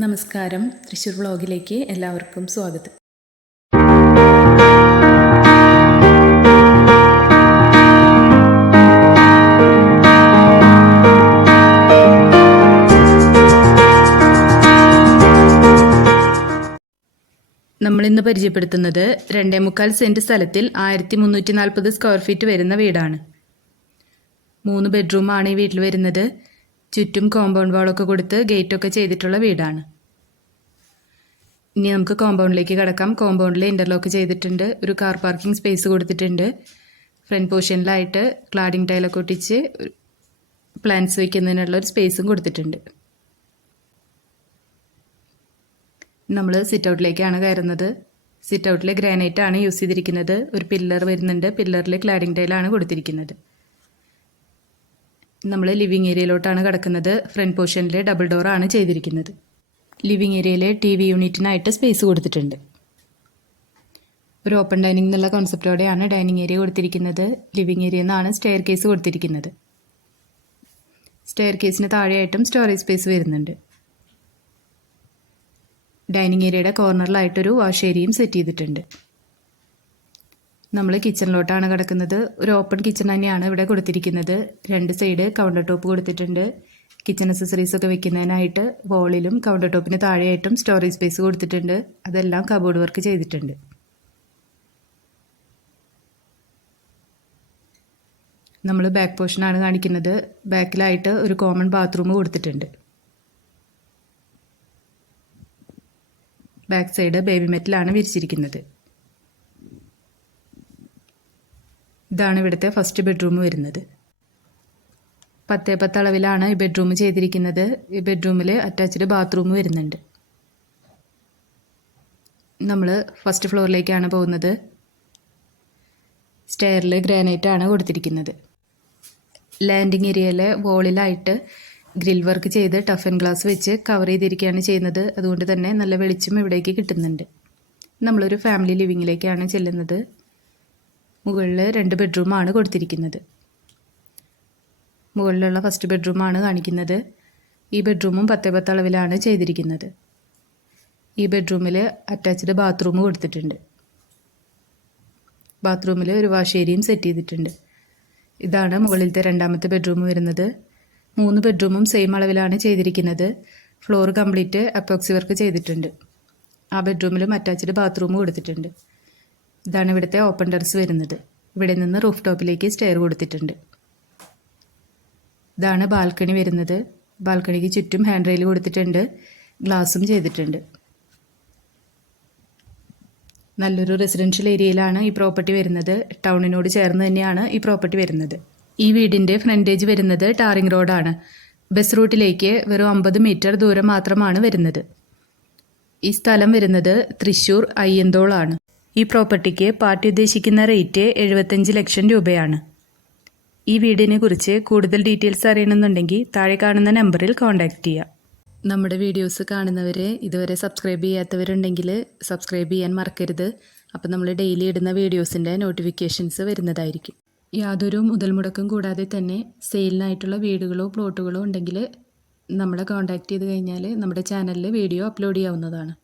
നമസ്കാരം. തൃശ്ശൂർ വ്ളോഗിലേക്ക് എല്ലാവർക്കും സ്വാഗതം. നമ്മളിന്ന് പരിചയപ്പെടുത്തുന്നത് രണ്ടേ മുക്കാൽ സെന്റ് സ്ഥലത്തിൽ ആയിരത്തി മുന്നൂറ്റി നാൽപ്പത് സ്ക്വയർ ഫീറ്റ് വരുന്ന വീടാണ്. മൂന്ന് ബെഡ്റൂമാണ് ഈ വീട്ടിൽ വരുന്നത്. ചുറ്റും കോമ്പൗണ്ട് വാളൊക്കെ കൊടുത്ത് ഗേറ്റൊക്കെ ചെയ്തിട്ടുള്ള വീടാണ്. ഇനി നമുക്ക് കോമ്പൗണ്ടിലേക്ക് കിടക്കാം. കോമ്പൗണ്ടിൽ ഇന്റർലോക്ക് ചെയ്തിട്ടുണ്ട്. ഒരു കാർ പാർക്കിംഗ് സ്പേസ് കൊടുത്തിട്ടുണ്ട്. ഫ്രണ്ട് പോർഷനിലായിട്ട് ക്ലാഡിംഗ് ടൈലൊക്കെ ഒട്ടിച്ച് പ്ലാന്റ്സ് വയ്ക്കുന്നതിനുള്ള ഒരു സ്പേസും കൊടുത്തിട്ടുണ്ട്. നമ്മൾ സിറ്റ് ഔട്ടിലേക്കാണ് കയറുന്നത്. സിറ്റ് ഗ്രാനൈറ്റ് ആണ് യൂസ് ചെയ്തിരിക്കുന്നത്. ഒരു പില്ലർ വരുന്നുണ്ട്. പില്ലറിൽ ക്ലാഡിംഗ് ടൈലാണ് കൊടുത്തിരിക്കുന്നത്. നമ്മൾ ലിവിങ് ഏരിയയിലോട്ടാണ് കിടക്കുന്നത്. ഫ്രണ്ട് പോർഷനിൽ ഡബിൾ ഡോറാണ് ചെയ്തിരിക്കുന്നത്. ലിവിങ് ഏരിയയിലെ ടി വി യൂണിറ്റിനായിട്ട് സ്പേസ് കൊടുത്തിട്ടുണ്ട്. ഒരു ഓപ്പൺ ഡൈനിങ് എന്നുള്ള കോൺസെപ്റ്റോടെയാണ് ഡൈനിങ് ഏരിയ കൊടുത്തിരിക്കുന്നത്. ലിവിങ് ഏരിയ എന്നാണ് സ്റ്റെയർ കേസ് കൊടുത്തിരിക്കുന്നത്. സ്റ്റെയർ കേസിന് താഴെയായിട്ടും സ്റ്റോറേജ് സ്പേസ് വരുന്നുണ്ട്. ഡൈനിങ് ഏരിയയുടെ കോർണറിലായിട്ടൊരു വാഷ് ഏരിയയും സെറ്റ് ചെയ്തിട്ടുണ്ട്. നമ്മൾ കിച്ചണിലോട്ടാണ് കിടക്കുന്നത്. ഒരു ഓപ്പൺ കിച്ചൺ തന്നെയാണ് ഇവിടെ കൊടുത്തിരിക്കുന്നത്. രണ്ട് സൈഡ് കൗണ്ടർ ടോപ്പ് കൊടുത്തിട്ടുണ്ട്. കിച്ചൺ അക്സസറീസ് ഒക്കെ വെക്കുന്നതിനായിട്ട് വോളിലും കൗണ്ടർ ടോപ്പിന് താഴെയായിട്ടും സ്റ്റോറേജ് സ്പേസ് കൊടുത്തിട്ടുണ്ട്. അതെല്ലാം കബോർഡ് വർക്ക് ചെയ്തിട്ടുണ്ട്. നമ്മൾ ബാക്ക് പോർഷനാണ് കാണിക്കുന്നത്. ബാക്കിലായിട്ട് ഒരു കോമൺ ബാത്റൂം കൊടുത്തിട്ടുണ്ട്. ബാക്ക് സൈഡ് ബേബി മെറ്റിലാണ് വിരിച്ചിരിക്കുന്നത്. ഇതാണ് ഇവിടുത്തെ ഫസ്റ്റ് ബെഡ്റൂം വരുന്നത്. പത്തേ പത്ത് അളവിലാണ് ഈ ബെഡ്റൂം ചെയ്തിരിക്കുന്നത്. ഈ ബെഡ്റൂമിൽ അറ്റാച്ച്ഡ് ബാത്റൂം വരുന്നുണ്ട്. നമ്മൾ ഫസ്റ്റ് ഫ്ലോറിലേക്കാണ് പോകുന്നത്. സ്റ്റെയറിൽ ഗ്രാനൈറ്റ് ആണ് കൊടുത്തിരിക്കുന്നത്. ലാൻഡിങ് ഏരിയയിലെ വോളിലായിട്ട് ഗ്രിൽ വർക്ക് ചെയ്ത് ടഫ് ആൻഡ് ഗ്ലാസ് വെച്ച് കവർ ചെയ്തിരിക്കുകയാണ് ചെയ്യുന്നത്. അതുകൊണ്ട് തന്നെ നല്ല വെളിച്ചം ഇവിടേക്ക് കിട്ടുന്നുണ്ട്. നമ്മളൊരു ഫാമിലി ലിവിങ്ങിലേക്കാണ് ചെല്ലുന്നത്. മുകളിൽ രണ്ട് ബെഡ്റൂമാണ് കൊടുത്തിരിക്കുന്നത്. മുകളിലുള്ള ഫസ്റ്റ് ബെഡ്റൂമാണ് കാണിക്കുന്നത്. ഈ ബെഡ്റൂമും പത്തേ പത്ത് അളവിലാണ് ചെയ്തിരിക്കുന്നത്. ഈ ബെഡ്റൂമിൽ അറ്റാച്ച്ഡ് ബാത്റൂം കൊടുത്തിട്ടുണ്ട്. ബാത്റൂമിൽ ഒരു വാഷ് ഏരിയയും സെറ്റ് ചെയ്തിട്ടുണ്ട്. ഇതാണ് മുകളിലത്തെ രണ്ടാമത്തെ ബെഡ്റൂം വരുന്നത്. മൂന്ന് ബെഡ്റൂമും സെയിം അളവിലാണ് ചെയ്തിരിക്കുന്നത്. ഫ്ലോർ കംപ്ലീറ്റ് അപ്പോക്സി വർക്ക് ചെയ്തിട്ടുണ്ട്. ആ ബെഡ്റൂമിലും അറ്റാച്ച്ഡ് ബാത്റൂം കൊടുത്തിട്ടുണ്ട്. ഇതാണ് ഇവിടുത്തെ ഓപ്പൺ ടെറസ് വരുന്നത്. ഇവിടെ നിന്ന് റൂഫ് ടോപ്പിലേക്ക് സ്റ്റെയർ കൊടുത്തിട്ടുണ്ട്. ഇതാണ് ബാൽക്കണി വരുന്നത്. ബാൽക്കണിക്ക് ചുറ്റും ഹാൻഡ് റെയിൽ കൊടുത്തിട്ടുണ്ട്. ഗ്ലാസും ചെയ്തിട്ടുണ്ട്. നല്ലൊരു റെസിഡൻഷ്യൽ ഏരിയയിലാണ് ഈ പ്രോപ്പർട്ടി വരുന്നത്. ടൗണിനോട് ചേർന്ന് തന്നെയാണ് ഈ പ്രോപ്പർട്ടി വരുന്നത്. ഈ വീടിന്റെ ഫ്രണ്ടേജ് വരുന്നത് ടാറിംഗ് റോഡാണ് ബസ് റൂട്ടിലേക്ക് വെറും അമ്പത് മീറ്റർ ദൂരം മാത്രമാണ് വരുന്നത്. ഈ സ്ഥലം വരുന്നത് തൃശ്ശൂർ അയ്യന്തോളാണ്. ഈ പ്രോപ്പർട്ടിക്ക് പാർട്ടി ഉദ്ദേശിക്കുന്ന റേറ്റ് എഴുപത്തഞ്ച് ലക്ഷം രൂപയാണ്. ഈ വീടിനെ കുറിച്ച് കൂടുതൽ ഡീറ്റെയിൽസ് അറിയണമെന്നുണ്ടെങ്കിൽ താഴെ കാണുന്ന നമ്പറിൽ കോൺടാക്റ്റ് ചെയ്യുക നമ്മുടെ വീഡിയോസ് കാണുന്നവരെ ഇതുവരെ സബ്സ്ക്രൈബ് ചെയ്യാത്തവരുണ്ടെങ്കിൽ സബ്സ്ക്രൈബ് ചെയ്യാൻ മറക്കരുത്. അപ്പോൾ നമ്മൾ ഡെയിലി ഇടുന്ന വീഡിയോസിന്റെ നോട്ടിഫിക്കേഷൻസ് വരുന്നതായിരിക്കും. യാതൊരു മുതൽ മുടക്കും കൂടാതെ തന്നെ സെയിലിനായിട്ടുള്ള വീടുകളോ പ്ലോട്ടുകളോ ഉണ്ടെങ്കിൽ നമ്മളെ കോൺടാക്റ്റ് ചെയ്ത് കഴിഞ്ഞാൽ നമ്മുടെ ചാനലിൽ വീഡിയോ അപ്ലോഡ് ചെയ്യാവുന്നതാണ്.